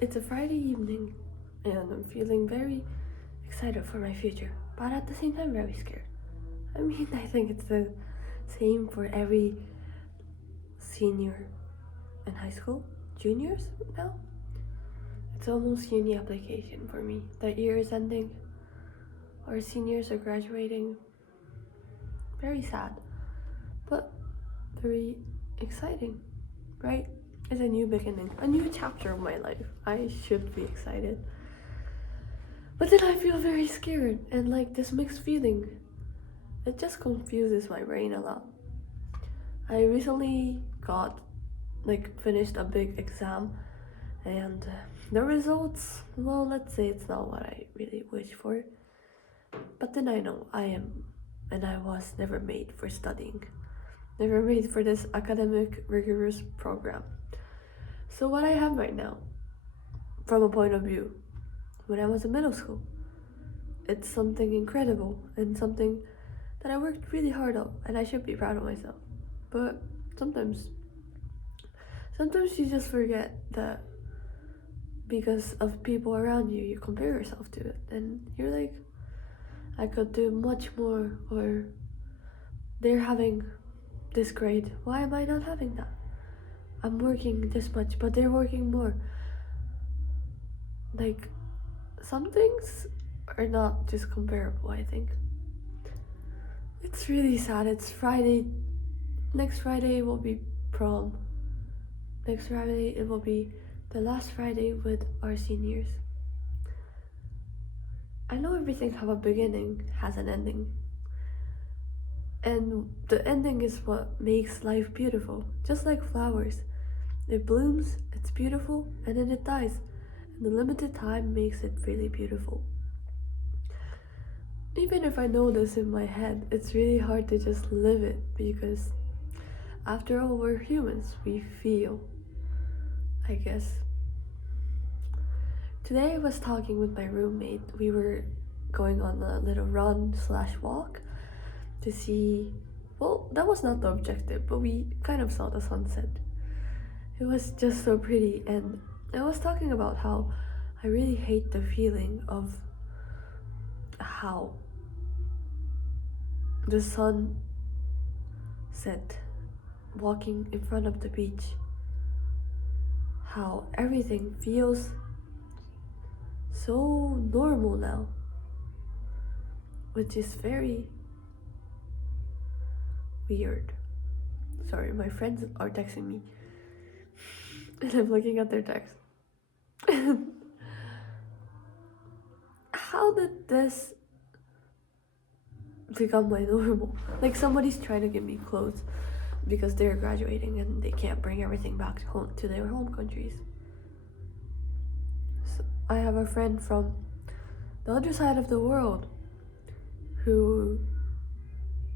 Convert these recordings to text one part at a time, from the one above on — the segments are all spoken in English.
It's a Friday evening, and I'm feeling very excited for my future, but at the same time, very scared. I mean, I think it's the same for every senior in high school, juniors now. It's almost uni application for me. The year is ending, our seniors are graduating. Very sad, but very exciting, right? It's a new beginning, a new chapter of my life. I should be excited. But then I feel very scared and like this mixed feeling. It just confuses my brain a lot. I recently finished a big exam and the results, well, let's say it's not what I really wish for. But then I know I am and I was never made for studying, never made for this academic rigorous program. So what I have right now, from a point of view, when I was in middle school, it's something incredible and something that I worked really hard on, and I should be proud of myself. But sometimes, sometimes you just forget that because of people around you, you compare yourself to it, and you're like, I could do much more, or they're having this grade. Why am I not having that? I'm working this much, but they're working more. Like, some things are not just comparable, I think. It's really sad. It's Friday. Next Friday will be prom. Next Friday it will be the last Friday with our seniors. I know everything have a beginning, has an ending. And the ending is what makes life beautiful. Just like flowers. It blooms, it's beautiful, and then it dies. And the limited time makes it really beautiful. Even if I know this in my head, it's really hard to just live it because after all, we're humans. We feel, I guess. Today I was talking with my roommate. We were going on a little run slash walk to see, well, that was not the objective, but we kind of saw the sunset. It was just so pretty, and I was talking about how I really hate the feeling of how the sun set walking in front of the beach, how everything feels so normal now, which is very weird. Sorry, my friends are texting me and I'm looking at their text. How did this become my normal? Like somebody's trying to give me clothes because they're graduating and they can't bring everything back home to their home countries. So I have a friend from the other side of the world who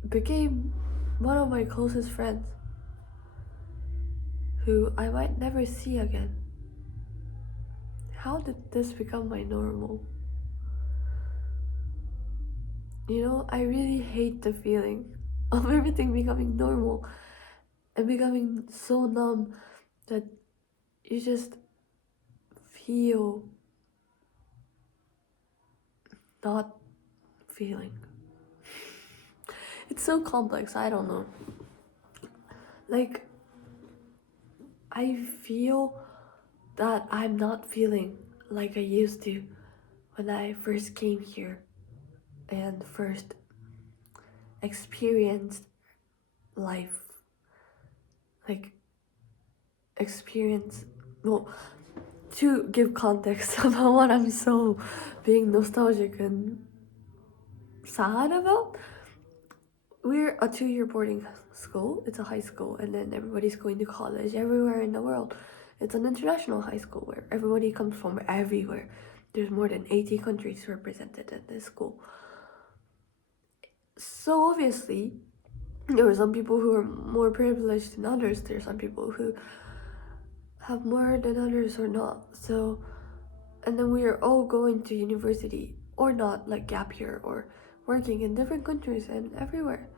became one of my closest friends, who I might never see again. How did this become my normal? You know, I really hate the feeling of everything becoming normal and becoming so numb that you just feel not feeling. It's so complex, I don't know. Like, I feel that I'm not feeling like I used to when I first came here and first experienced life. Like, experience, well, to give context about what I'm so being nostalgic and sad about, we're a 2-year boarding school. It's a high school, and then everybody's going to college everywhere in the world. It's an international high school where everybody comes from everywhere. There's more than 80 countries represented at this school. So obviously, there are some people who are more privileged than others. There are some people who have more than others or not. So, and then we are all going to university or not, like gap year or working in different countries and everywhere.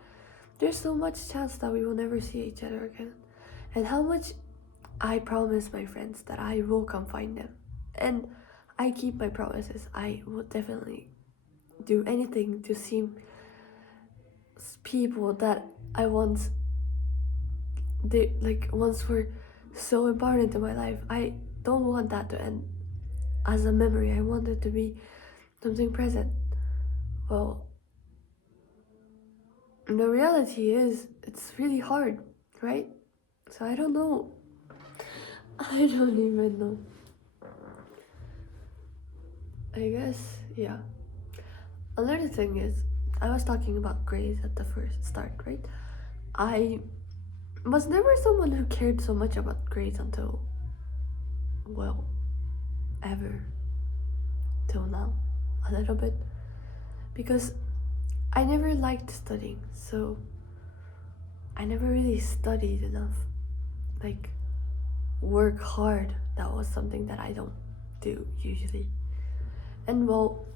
There's so much chance that we will never see each other again. And how much I promise my friends that I will come find them. And I keep my promises. I will definitely do anything to see people that I once once were so important in my life. I don't want that to end as a memory. I want it to be something present. Well, the reality is it's really hard, right? So I don't know. I don't even know. I guess, yeah. Another thing is, I was talking about grades at the first start, right? I was never someone who cared so much about grades until, well, ever. Till now. A little bit. Because I never liked studying, so I never really studied enough. Like, work hard, that was something that I don't do usually. And well,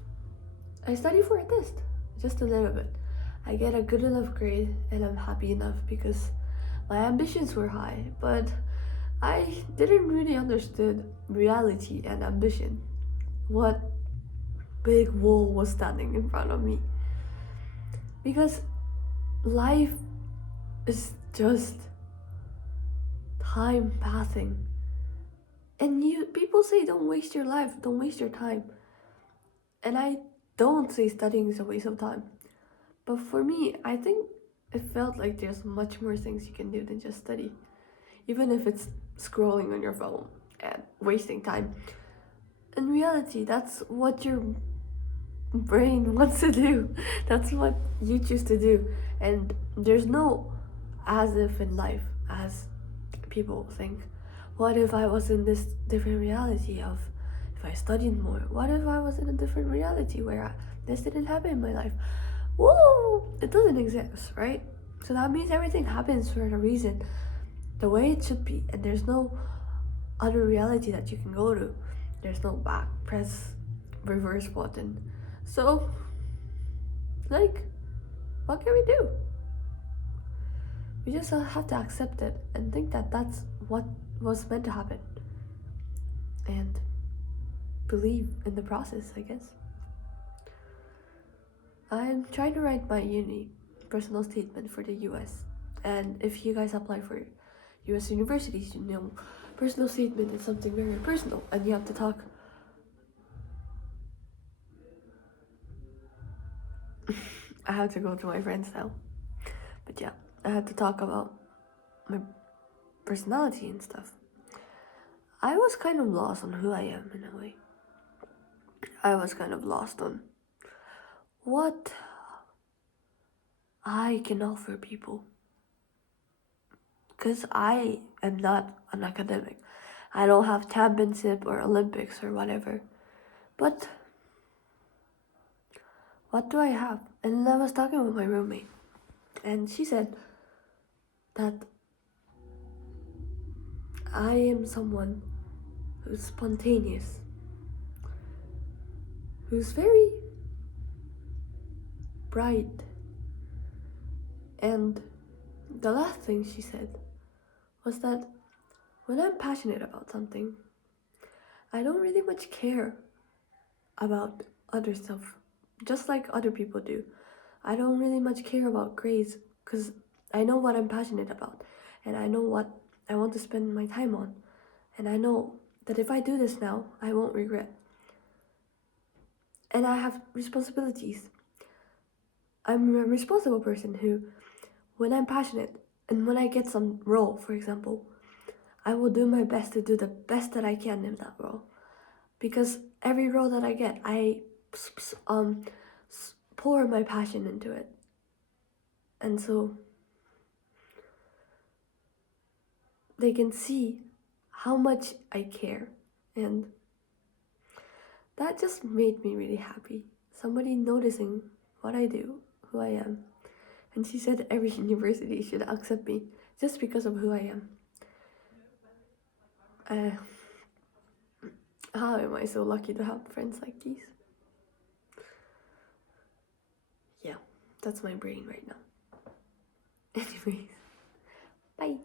I study for a test, just a little bit. I get a good enough grade and I'm happy enough because my ambitions were high, but I didn't really understood reality and ambition. What big wall was standing in front of me. Because life is just time passing. And people say don't waste your life, don't waste your time. And I don't say studying is a waste of time. But for me, I think it felt like there's much more things you can do than just study. Even if it's scrolling on your phone and wasting time. In reality, that's what your brain wants to do. That's what you choose to do. And there's no as if in life, as people think. What if I was in this different reality of if I studied more? What if I was in a different reality where this didn't happen in my life? Whoa! It doesn't exist, right? So that means everything happens for a reason, the way it should be, and there's no other reality that you can go to. There's no back, press, reverse button. So, like, what can we do? We just have to accept it and think that that's what was meant to happen. And believe in the process, I guess. I'm trying to write my uni personal statement for the US. And if you guys apply for US universities, you know personal statement is something very personal and you have to talk. I have to go to my friends now. But yeah, I had to talk about my personality and stuff. I was kind of lost on who I am in a way. I was kind of lost on what I can offer people. Because I am not an academic. I don't have championship or Olympics or whatever. But what do I have? And I was talking with my roommate. And she said that I am someone who's spontaneous. Who's very bright. And the last thing she said was that when I'm passionate about something, I don't really much care about other stuff, just like other people do. I don't really much care about grades because I know what I'm passionate about and I know what I want to spend my time on. And I know that if I do this now, I won't regret. And I have responsibilities. I'm a responsible person who, when I'm passionate and when I get some role, for example, I will do my best to do the best that I can in that role. Because every role that I get, I pour my passion into it. And so they can see how much I care. And that just made me really happy. Somebody noticing what I do, who I am. And she said every university should accept me just because of who I am. How am I so lucky to have friends like these? Yeah, that's my brain right now. Anyways, bye.